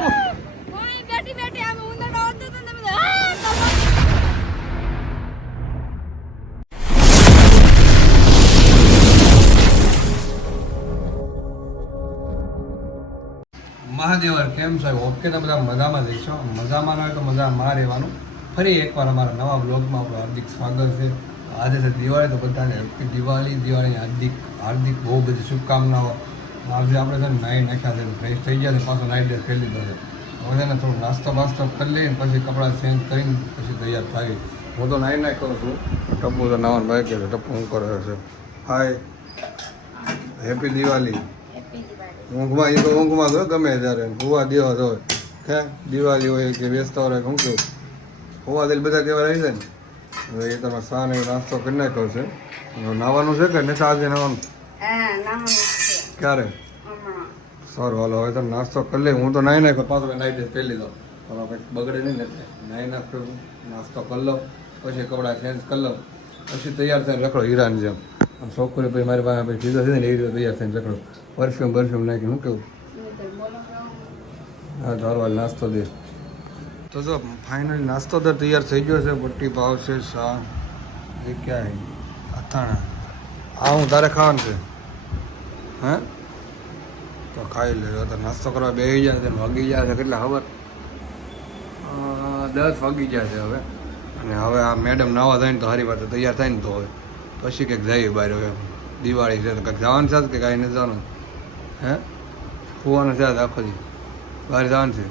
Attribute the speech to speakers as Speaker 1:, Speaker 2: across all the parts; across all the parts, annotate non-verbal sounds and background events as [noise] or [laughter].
Speaker 1: હું બેઠી બેઠી આમ ઉંદર આવતો તો તમે
Speaker 2: મહાદેવર કેમ છો? ઓકે તમે બધા મજામાં જઈશો મજામાં ના હોય તો મજામાં રહેવાનું. ફરી એકવાર અમારા નવા બ્લોગમાં આપણું હાર્દિક સ્વાગત છે. આજે છે દિવાળી તો બધાને હેપી દિવાળી. દિવાળીની હાર્દિક હાર્દિક બહુ બધી શુભકામનાઓ. આજે આપણે છે ને નાહી નાખ્યા છે ફ્રેશ થઈ ગયા છે પાછો નાઇટ ડ્રેસ પહેરી લીધો છે. હવે છે ને થોડું નાસ્તો બાસ્તો કરી લઈને પછી કપડાં ચેન્જ કરીને પછી તૈયાર થાય. હું તો નાહી નાખ્યો છું. ટપ્પુ તો નાવાનું ભાઈ છે ટપ્પુ હું કરે છે? હાય હેપી દિવાળી ઊંઘમાં એ તો ઊંઘમાં તો ગમે ત્યારે. હોવા દેવા તો હે? દિવાળી હોય કે બેસતા હોય શું કેવું હોવા દે બધા તહેવાર આવી જાય ને. હવે એ તમે સા ને નાસ્તો કરી નાખ્યો છે. નાવાનું છે કે નથી આજે નાવાનું
Speaker 1: હા
Speaker 2: ક્યારે? સારું, હાલો, હવે તમે નાસ્તો કરી લે. હું તો નાહી નાખ્યો. પાછો નાઈ ડ્રેસ પહેરી લીધો તમારે કંઈક બગડે નહીં ને નાહી નાખ્યો નાસ્તો કરી લો પછી કપડાં ચેન્જ કરી લો પછી તૈયાર થઈને રખડો, હીરાની જેમ. છોકરી પછી મારી પાસે પછી સીધો છે ને એ રીતે તૈયાર થઈને રખડો. પરફ્યુમ પરફ્યુમ નાખી હું કેવું?
Speaker 1: હા, તો
Speaker 2: હા હાલ નાસ્તો દે. તો જો ફાઇનલી નાસ્તો તો તૈયાર થઈ ગયો છે. બટ્ટી પાવ છે શા એ ક્યાં હે અથાણા. આ હું તારે ખાવાનું છે? હે? તો ખાઈ લેજો તો નાસ્તો કરવા બે ને વાગી જાય છે કેટલા ખબર? દસ વાગી જશે છે હવે. અને હવે આ મેડમ નવા જાય ને તો હારી વાત તૈયાર થાય ને તો હવે. પછી કંઈક જઈએ બહાર હવે. દિવાળી છે તો કંઈક જવાનું છે કે કાંઈ નથી જવાનું? હે? ખુવાનું છે આખો દી. બહાર જવાનું છે?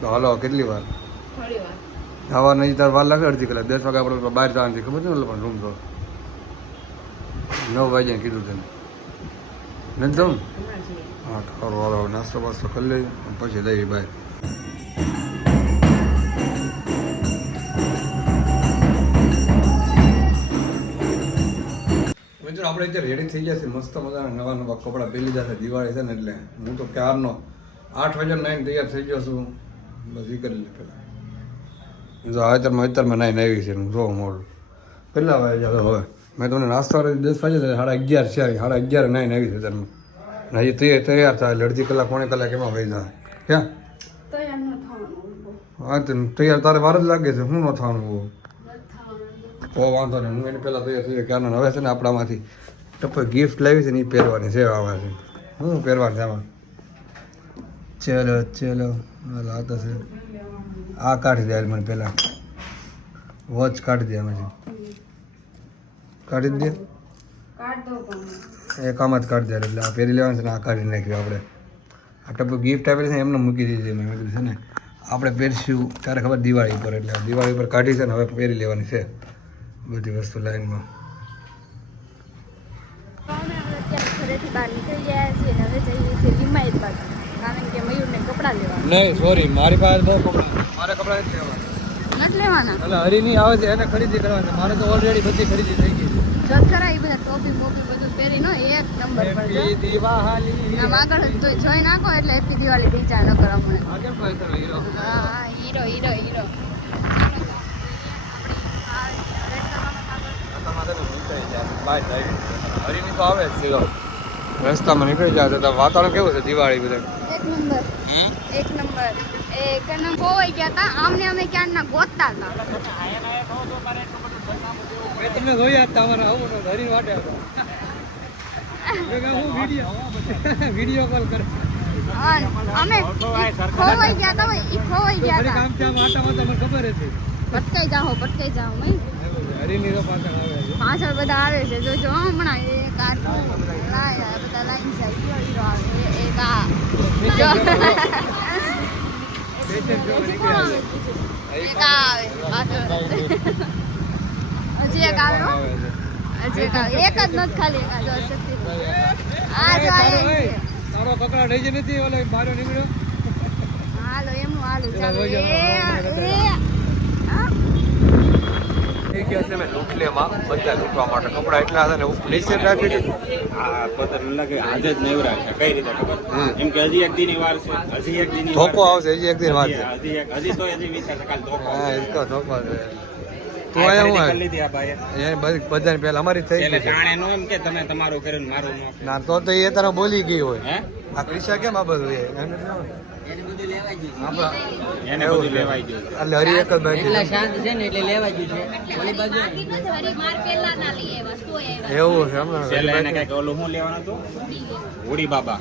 Speaker 2: તો હાલો કેટલી વાર? જવા નહીં તાર વાર લાગે અડધી કલાક? દસ વાગે આપણે બહાર જવાનું છે ખબર છે ને પણ રૂમ તો? નવ વાગ્યા કીધું તને. નથી જવું હા સારું હાલો નાસ્તો બાસ્તો કરી લઈએ પછી જઈએ બાય. મિત્રો આપણે અત્યારે રેડી થઈ ગયા છે મસ્ત મજાના નવા નવા કપડાં પહેરી લીધા છે. દિવાળી છે ને એટલે હું તો ક્યારનો આઠ વાગ્યા નાઈને તૈયાર થઈ ગયો છું. બસ એ કરી લે પેલા જો અત્યારમાં અત્યારમાં નાઈને આવી છે. હું જો મોડું. કેટલા વાગ્યા હવે. મેં તમને નાસ્તો દસ વાગે સાડા અગિયાર છે સાડા અગિયાર નાઈને આવી છે તમે. અને હજી તે તૈયાર થાય. એટલે અડધી કલાક પોણે કલાક એમાં વહી જાય. ક્યાં? હા તો તૈયાર તારે વાર જ લાગે છે. શું ન થવાનું બહુ
Speaker 1: ન
Speaker 2: વાંધો નહીં. હું એને પહેલાં તૈયાર થઈ ક્યારનો? હવે છે ને આપણામાંથી ટપ્પે ગિફ્ટ લાવી છે ને એ પહેરવાની છે આવા છે. હું પહેરવાની છે આમાં? ચલો ચલો. હાલ આ તો છે. આ કાઢી દે મને પહેલાં. વોચ કાઢી દે આમાંથી કાઢી જ દે
Speaker 1: કાઢ દો
Speaker 2: એક આમ જ કાઢી દે એટલે આ પહેરી લેવાનું છે ને આ કાઢી નાખ્યું આપણે. આ ટપ્પુ ગિફ્ટ આપેલી છે ને એમને મૂકી દીધી મેં. કીધું છે ને આપણે પહેરશું. ત્યારે ખબર દિવાળી પર એટલે દિવાળી પર કાઢી છે ને હવે પહેરી લેવાની છે. બધી વસ્તુ લાઈનમાં. નહીં સોરી મારી પાસે બહુ કપડાં મારે કપડાં નથી લેવાના.
Speaker 1: લેવાના?
Speaker 2: એટલે આવે છે એને ખરીદી કરવાની મારે તો ઓલરેડી બધી ખરીદી થઈ ગઈ
Speaker 1: જો ખરા એ બધા ટોપી મોપી બધું પહેરીને એક નંબર પર આગળ તો જોઈ નાખો એટલે હેપી દિવાળી બીજા ન કરો મને હા હીરો હીરો હીરો
Speaker 2: રસ્તામાં નીકળી જાય તો વાતાવરણ કેવું છે દિવાળી બધા?
Speaker 1: એક નંબર. એક નંબર. એક નંબર ખોવાઈ ગયા હતા આમને અમે ક્યાંના ગોતતા હતા
Speaker 2: તમને જોયા જ તમારા આવું ધરી વાટે હતો મેં કહ્યું, હું વીડિયો વીડિયો કોલ કરે.
Speaker 1: અમે ખોવાઈ ગયા હતા ઈ ખોવાઈ ગયા હતા
Speaker 2: કામ છે આમ તમને ખબર હતી.
Speaker 1: પટકાઈ જાઓ પટકાઈ જાઓ મય.
Speaker 2: હરીની તો પાછળ આવે છે.
Speaker 1: પાછળ બધા આવે છે જો જો હમણાં એ આ લાય આ બધા લાઈન જાય [laughs] આવે એ- એક આવે પાછળ. [laughs] [laughs] હજી એક આવે હજી એક આવે એક જ નથી ખાલી એક આ જો શક્તિ આ જો આ
Speaker 2: તારો કકડા રહી જ નથી ઓલો બારો નીકળ્યો.
Speaker 1: હાલો એમનું હાલો ચાલો. એ એ. હા?
Speaker 2: છે મેં લૂંટલેમાં બધા લૂંટવા માટે કપડા એટલા હતા ને નીચે રાખી દીધું
Speaker 3: આ લાગે આજે જ નહીં છે કઈ રીતે ખબર? એમ કે હજી એક દીની વાર છે હજી એક દીની
Speaker 2: ધોકો આવશે હજી એક દિન વાર છે.
Speaker 3: છે હજી એક હજી તો હજી વિચાર કાલ ધોકો
Speaker 2: હા ધોકો છે તું આયા હું
Speaker 3: કરી લીધી આ ભાઈ
Speaker 2: એ બધાને પહેલા અમારી થઈ
Speaker 3: એટલે જાણે નો એમ કે તમે તમારું કર્યું ને મારું નો
Speaker 2: ના તો તો એ તારા બોલી ગઈ હોય.
Speaker 3: હે?
Speaker 2: આ ક્રિશા કેમ આ બધું એ? એને બધું લેવાઈ હોય. આપણા
Speaker 3: એને
Speaker 2: એવું
Speaker 3: બધું લેવાઈ ગયું
Speaker 2: એટલે હરી એક જ
Speaker 4: એટલે શાંત છે ને એટલે લેવા ગયું છે. ઓલી બાજુ
Speaker 1: હરી માર પેલા ના લઈ આવ્યા તોય
Speaker 2: એવું છે હમણાં
Speaker 3: એટલે એને કંઈક ઓલું હું લેવાનું હતું? ઉડી બાબા.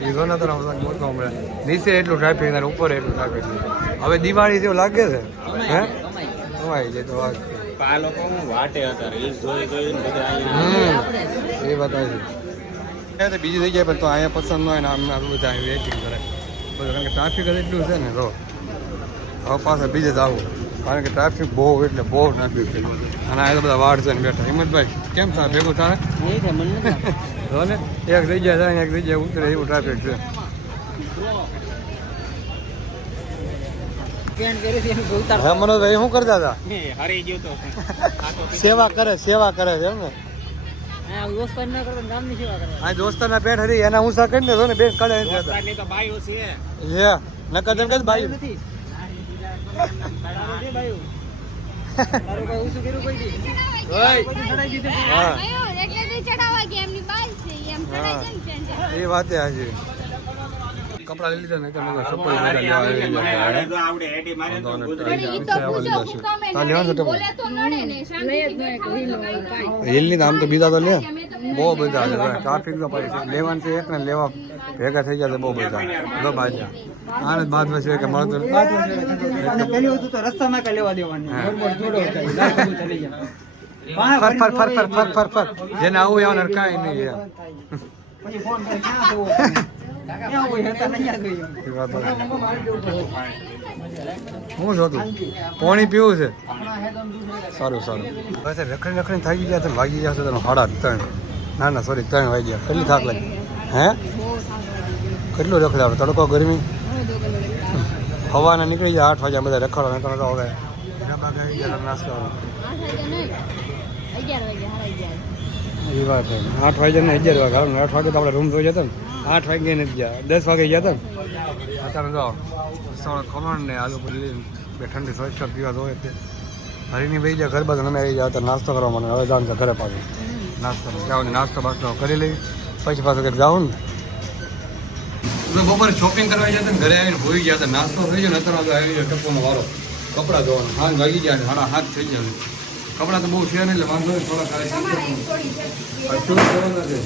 Speaker 2: બીજો ને મોટો હમણાં. નીચે એટલું ટ્રાફિક અને ઉપર એટલું ટ્રાફિક હવે દિવાળી જેવું લાગે છે હે? તો વાત
Speaker 3: આ લોકો હું વાટે હતા રીલ્સ જોઈ જોઈને બધા અહીંયા
Speaker 2: એ બતાવી છે. તો બીજી જગ્યાએ પણ તો અહીંયા પસંદ ન હોય ને આમ આટલું બધા વેઇટિંગ કરે. બધું કારણ કે ટ્રાફિક જ એટલું છે ને તો હવે પાછા બીજે જ આવું. કારણ કે ટ્રાફિક બહુ એટલે બહુ ટ્રાફિક છે. અને આ તો બધા વાડ છે ને બેઠા. હિંમતભાઈ કેમ થાય? ભેગું થાય? [laughs] ને એક જગ્યાએ જાય એક જગ્યાએ ઉતરે એવું ટ્રાફિક છે.
Speaker 4: પેન્ટ કરી હતી એનું ઉતાર
Speaker 2: હા મનોજભાઈ શું કરતા હતા?
Speaker 3: હરી ગયું તો
Speaker 2: સેવા કરે સેવા કરે છે એમ ને?
Speaker 4: હા દોસ્ત ન કરતો નામની સેવા કરે.
Speaker 2: આ દોસ્તારના પેટ હરી એના ઊંસા કરીને જો ને બેન કડે નથી જતા
Speaker 3: દોસ્તારની તો બાઈઓ છે.
Speaker 2: હે નકર તેમ કદ
Speaker 4: નથી.
Speaker 1: છે પેન્ટ.
Speaker 2: એ વાત હાજી કપડા લઈ લીધા ને કે નકર ચપ્પલ લેવા લેવા આવી ગયા
Speaker 3: આવડે એટી મારે તો
Speaker 2: વાંધો
Speaker 3: ગુજરી
Speaker 1: તો પૂછો હું કામે
Speaker 2: તાર લેવાનું છે
Speaker 1: બોલે તો નડે ને
Speaker 2: આમ તો બીજા તો લે. બહુ બધા છે ટ્રાફિક તો પૈસા છે. લેવાનું છે એક ને લેવા ભેગા થઈ ગયા છે બહુ બધા. લો બાજા આને બાદ છે કે મળતું
Speaker 4: અને પેલી વસ્તુ તો રસ્તામાં કઈ લેવા દેવાની.
Speaker 2: ફર ફર ફર ફર ફર ફર ફર. જેને આવું એવું કાંઈ નહીં
Speaker 4: પછી ફોન કરે ક્યાં ક્યાં હોય? હતા.
Speaker 2: હું પાણી પીવું છે? સારું સારું. બસ રખડી રખડી થાકી ગયા છે વાગી ગયા છે તને સાડા ત્રણ. ના ના સોરી ત્રણ વાગી ગયા કેટલી થાક લાગી? હે? કેટલું રખડે આવે તડકો ગરમી? હવાના નીકળી જાય આઠ વાગ્યા બધા રખડો ને તો હવે નાસ્તો
Speaker 1: આઠ વાગે નહીં અગિયાર વાગે હારાઈ જાય
Speaker 2: એ વાત છે. આઠ વાગ્યા ને અગિયાર વાગે આઠ વાગે તો આપણે રૂમ જોઈ જતા ને. આઠ વાગે નથી ગયા. દસ વાગે ગયા હતા અત્યારે જો સવારે ખમણ ને આલુ પૂરી બે ઠંડી સ્વચ્છ પીવા જોઈએ તે. હરીની ભાઈ જ્યાં ઘર બધા અમે આવી ગયા હતા નાસ્તો કરવા મને હવે જાણ છે ઘરે પાછું. નાસ્તો ને નાસ્તો બાસ્તો કરી લઈ. પછી પાછું કંઈક જાઉં ને. બપોરે શોપિંગ કરવા ગયા હતા ને ઘરે આવીને ભૂઈ ગયા હતા નાસ્તો થઈ ગયો ને અત્યારે આવી ગયો ટપ્પોમાં વારો. કપડાં ધોવાનું. હાથ વાગી ગયા સાડા હાથ થઈ ગયા કપડાં તો બહુ છે નહીં એટલે વાંધો નહીં થોડા છે?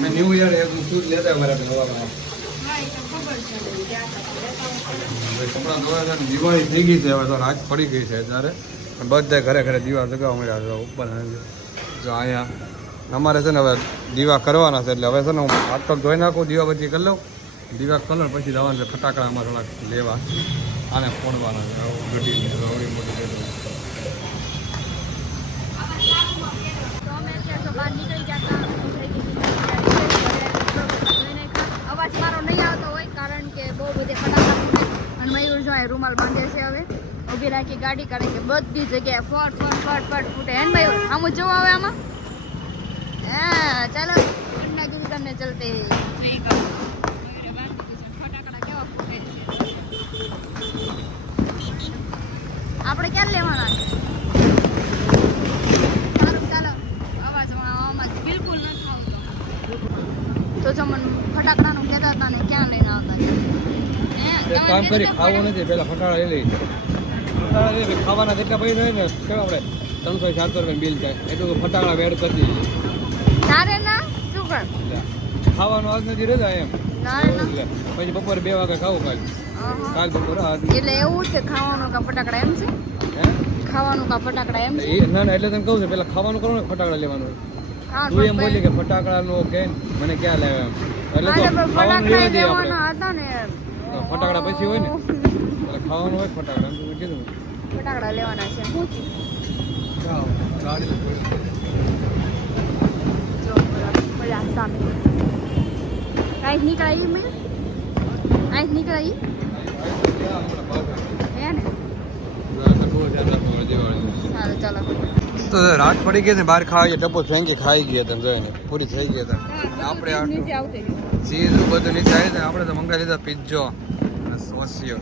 Speaker 2: મેં ન્યૂ યર એક શૂટ લેતા મારા નવામાં કપડાં છે દિવાળી થઈ ગઈ છે હવે તો રાત પડી ગઈ છે અત્યારે. પણ બધા ઘરે ઘરે દીવા જગાવવા મળ્યા છે ઉપર જો અહીંયા અમારે છે ને હવે દીવા કરવાના છે એટલે હવે છે ને હું હાથ પગ ધોઈ નાખું દીવા બધી કરી લઉં. દીવા કલર પછી જવાનું છે ફટાકડા અમારે થોડાક લેવા. આને ફોડવાના છે આવું ઘટી આવડી મોટી
Speaker 1: તો તો બહાર નીકળી ગયા હતા થઈ ગઈ હતી જોઈને ખા- અવાજ મારો નહીં આવતો હોય કારણ કે બહુ અને મયુર જો રૂમાલ બાંધે છે હવે. ઊભી રાખી ગાડી કાઢે કે બધી જગ્યાએ ફટ ફટ ફટ ફટ ફૂટે. હેન મયુર? આમ જોવા આવે આમાં? હા, ચાલો. તમને ચલતે મયુરે બાંધી દીધું છે. ફટાકડા કેવા ફૂટે છે આપણે ક્યારે લેવાના છે સારું ચાલો અવાજ અવાજ બિલકુલ નથી આવતો તો જો મને ફટાકડાનું કહેતા હતા ને ક્યાં લઈને આવતા છે હે,
Speaker 2: એક
Speaker 1: તમે
Speaker 2: કામ કરી ખાવું નથી પેલા ફટાકડા લઈ લઈ ફટાળા લઈ. ખાવાના જેટલા પૈસા હોય ને કેવા આપણે ત્રણસો ચારસો રૂપિયા બિલ થાય. એટલું ફટાકડા વેડ કરી દઈએ.
Speaker 1: તારે ના? શું કર
Speaker 2: એટલે ખાવાનું આજ નથી રહેતા એમ.
Speaker 1: ના ના.
Speaker 2: પછી બપોરે બે વાગે ખાવું કાલ. કાલ બપોરે
Speaker 1: એટલે એવું છે ખાવાનું કા ફટાકડા એમ છે? ખાવાનું કા ફટાકડા એમ છે?
Speaker 2: ના ના એટલે તને કહું છું પેલા ખાવાનું કરો ને ફટાકડા લેવાનું. તું એમ બોલી કે ફટાકડાનો કે મને ક્યાં લેવા એમ. એટલે તો
Speaker 1: ફટાકડા લેવાના હતા ને
Speaker 2: ફટાકડા પછી હોય ને એટલે ખાવાનું હોય ફટાકડા તો કીધું.
Speaker 1: ફટાકડા લેવાના છે. સામે. કાંઈક નીકળાઈ મેં કાંઈક નીકળાઈ હે ને?
Speaker 2: તો રાત પડી ગઈ ને બહાર ખાવા ગયા ટપો ફેંકી ખાઈ ગયા તમે જોઈને પૂરી થઈ ગયા હતા. આપણે ચીઝ બધું નીચે આવી ને આપણે તો મંગાવી લીધા પિઝ્ઝો અને સોસિયો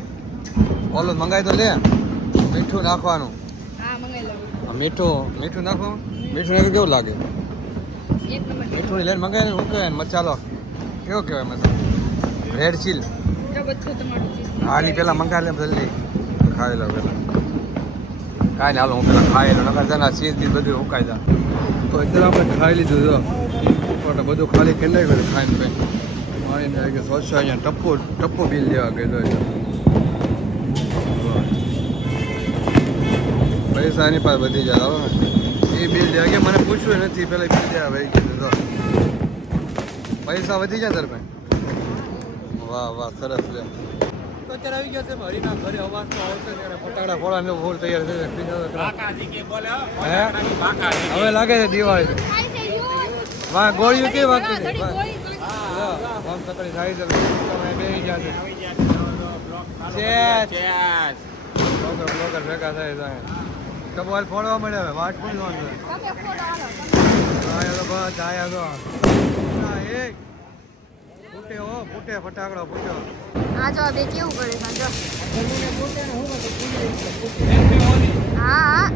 Speaker 2: ઓલો મંગાવી તો લે મીઠું નાખવાનું.
Speaker 1: હા
Speaker 2: મીઠું મીઠું નાખવાનું મીઠું નાખી કેવું લાગે? મીઠું લઈને મંગાવીને શું કહેવાય ને મસાલો? કેવો કહેવાય મસાલો? રેડ ચીલ આની પેલા મંગાવી લે જલ્દી. ખાઈ લો પેલા. કાંઈ નહીં હાલો, હું પેલા ખાઈ લો નકર તેના ચીજ બીજ બધું ઉકાઈ જા તો અત્યારે આપણે ખાઈ લીધું પોતે બધું ખાલી કરી નાખ્યું ખાઈને ભાઈ મારીને આવી ગયો સ્વચ્છ અહીંયા ટપ્પો ટપ્પો બિલ લેવા ગયો પૈસા એની પાસે વધી જાય હવે એ બિલ લેવા ગયા, મને પૂછ્યું નથી, પેલા બિલ દેવા ભાઈ કીધું તો પૈસા વધી જાય તાર ભાઈ વાહ વાહ, સરસ લે તો અત્યારે આવી ગયા છે હરીના ઘરે અવાજ તો આવશે ત્યારે ફટાકડા ફોડવાનો ફૂલ તૈયાર થઈ
Speaker 3: બાકાજી કે બોલે હે? બાકાજી
Speaker 2: હવે લાગે છે દિવાળી. વાહ ગોળીઓ કેવી
Speaker 1: હા,
Speaker 2: વાગતી
Speaker 1: ખાય.
Speaker 2: આમ તકડી થાય છે. તમે બેસી ગયા છે. Cheers. બ્લોગર બ્લોગર ભેગા થાય છે કબોલ ફોડવા મળે હવે? વાટ જવાનું છે
Speaker 1: તમે ફોડો હાલો
Speaker 2: આયા તો બસ આયા તો. એક. ફૂટે હો ફૂટે ફટાકડો ફૂટ્યો
Speaker 1: આ જો બે કેવું કરે છે? જો. હા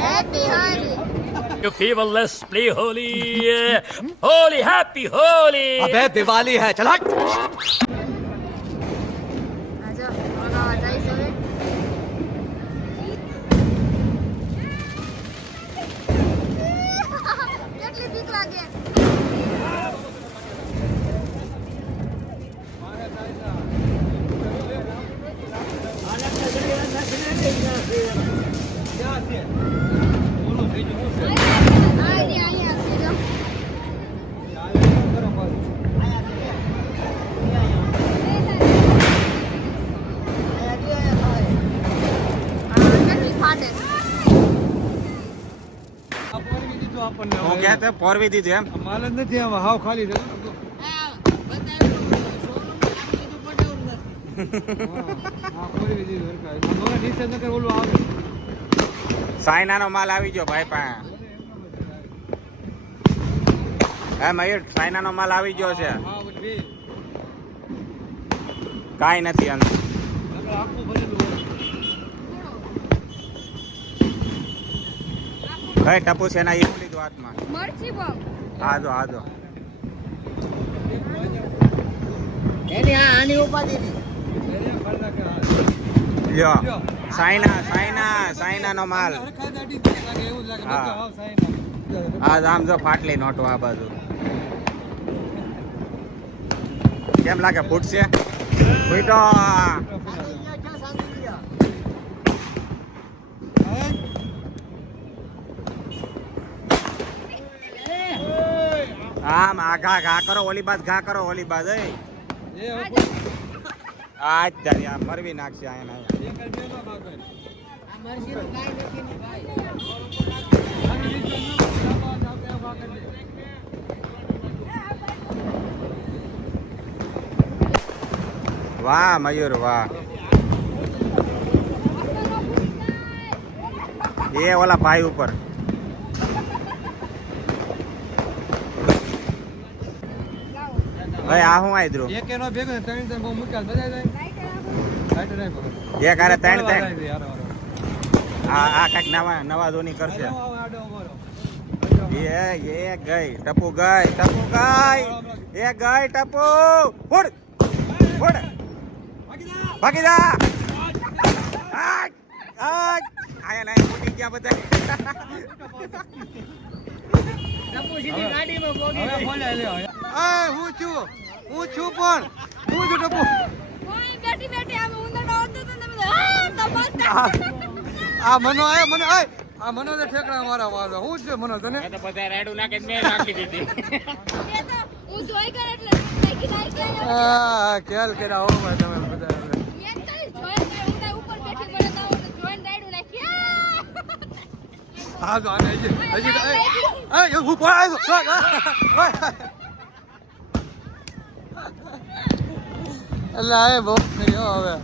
Speaker 1: happy Holi
Speaker 5: You people, let's play Holy. Holy, happy Holy.
Speaker 2: Diwali હે ચલા
Speaker 1: આ જો ઓલા જાય છે હવે કેટલી બીક લાગે આ રે અહીંયા છે જો આ કેટલી ફાટે
Speaker 3: હું કે તે પોરવી દીધું એમ.
Speaker 2: માલ જ નથી આમાં હાવ ખાલી છે. સાયના દીધું
Speaker 3: સાયનાનો માલ આવી ગયો ભાઈ પાસે. હે મયુર સાયનાનો માલ આવી ગયો છે. કાંઈ નથી અંદર
Speaker 2: ભાઈ આખું ભરેલું હોય.
Speaker 3: ટપુ છે ના એ લીધું હાથમાં
Speaker 1: મરચી બોમ
Speaker 3: આ દો
Speaker 4: એની આ આની ઉપાધિ હતી
Speaker 2: હા.
Speaker 3: લ્યો સાયના સાયના માલ.
Speaker 2: જ લાગે એવું લાગે
Speaker 3: હા. આમ જો ફાટલી નોટો આ બાજુ. કેમ લાગે ફૂટશે? ફૂટો. આમ આ ઘા ઘા કરો ઓલી બાદ ઘા કરો ઓલી બાદ એ
Speaker 2: આજ હવે
Speaker 3: આ જ તારી આ મરવી નાખશે આયા
Speaker 2: એક જ બે નો ભાગ હોય.
Speaker 4: આ મરસીનું કાંઈ નથી ને ભાઈ.
Speaker 2: અને નીચે ન ભાગ આપણે આ ભાગ કરી દઈએ.
Speaker 3: વાહ મયુર વાહ. એ ઓલા ભાઈ ઉપર. ભાઈ આ હું આયદ્રું
Speaker 2: એક એનો ભેગો ત્રણ ત્રણ બહુ મુકાલ બધા જાય રાઈટ રાઈટ.
Speaker 3: એક આરે ત્રણ ત્રણ. આ આ કાક નવા નવા ધોની કરશે. એ એ ગઈ ટપુ ગઈ ટપુ ગઈ એ ગઈ ટપુ ફોડ ફોડ ભાગી જા. આયા ફૂટી ગયા બધા
Speaker 4: ટપુ સીધી ગાડીમાં પોગી
Speaker 2: હવે લ્યો. આ, હું છું હું છું પણ હું છું ટપુ
Speaker 1: બેઠી બેઠી આમ ઉંદરડો હતો ને બધા આ
Speaker 2: આ મનો આયો મને આય. આ મનો ને ઠેકડા મારા વાળો હું છે મનો તને?
Speaker 3: તો બધા રેડું નાખે મે નાખી દીધી.
Speaker 1: એ તો હું જોઈ કર એટલે નાખી નાખી
Speaker 2: આ કેલ કર્યા હો ભાઈ તમે બધા.
Speaker 1: મેં ખાલી જોઈ કર હું ઉપર બેઠી પડે તો નાખી.
Speaker 2: હા તો આને હજી હજી તો- એ, હું પણ એટલે આ બહુ નહીં હવે.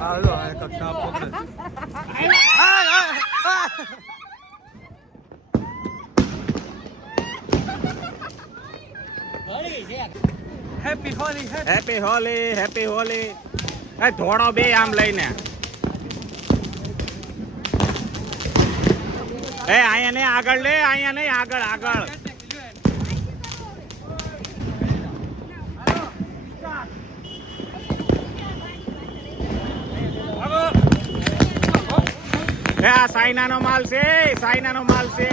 Speaker 2: હાલો આ સાપ પકડે. Happy Holi happy
Speaker 3: happy Holi happy Holi એ ધોળો બે આમ લઈને. એ અહીંયા નહીં આગળ લે અહીંયા નહીં આગળ આગળ. સાયનાનો માલ છે સાયનાનો માલ છે.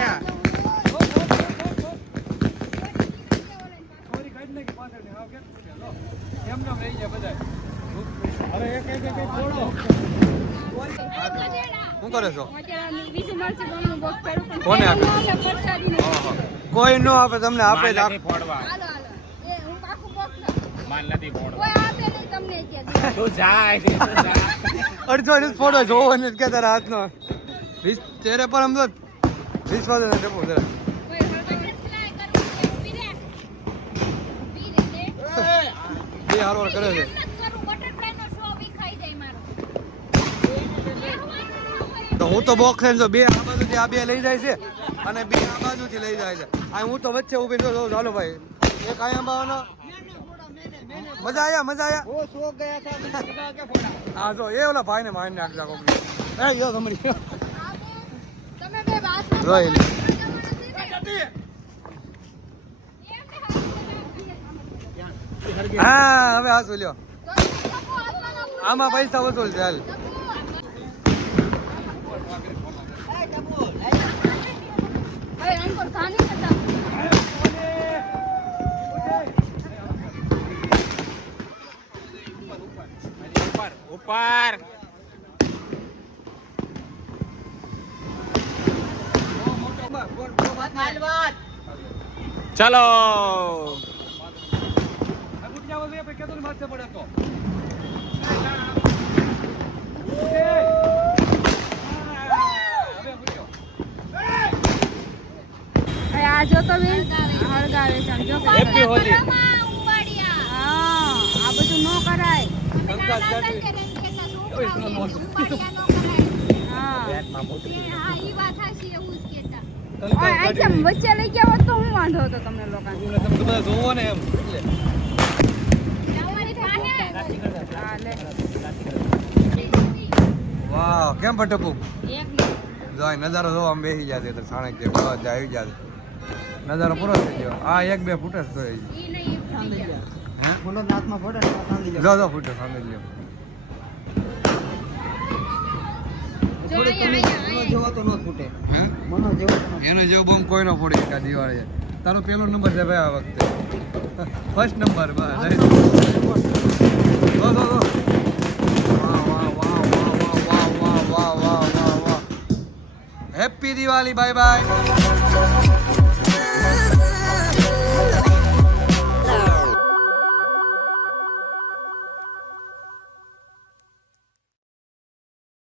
Speaker 2: કોઈ નો આપે તમને આપે જ આપે અડધો અડધો ફોડો જોવો ને કે તારા હાથનો. વીસ ચહેરે પર આમ તો વીસ વાગે ડેપો જરા બે હારવાર કરે છે. તો હું તો બોક્સ એમ તો બે આ બાજુથી આ બે લઈ જાય છે અને બે આ બાજુથી લઈ જાય છે. આ હું તો વચ્ચે ઊભી તો ચાલો ભાઈ. એક અહીંયા બાવાનો. મજા આયા મજા આયા.
Speaker 4: ઓ ગયા
Speaker 2: હા [laughs] જો એ ઓલા ભાઈને મારી નાખ લાગો એ યો સમરી જોઈ લે. હા હવે હાથ લ્યો. આમાં પૈસા વસૂલ છે હાલ.
Speaker 3: ચાલો
Speaker 1: જો તો હળગાવે સમજો
Speaker 3: હેપી હોલી
Speaker 1: હા આ બધું નો કરાય હા હા એ વાત હાસી એવું જ કેતા હું વાંધો હતો
Speaker 2: તમે જોવો ને એમ વાહ કેમ ભટકુ જાય નજારો જોવા આમ બેસી જાય તો સાણે કે જાય આવી જાય નજારો પૂરો થઈ ગયો. આ એક બે ફૂટ જ તો જો જો ફૂટો સામે લ્યો. એનો જેવો બમ કોઈનો ફોડી શકા દિવાળી તારો પહેલો નંબર છે ભાઈ આ વખતે. First number happy Diwali bye bye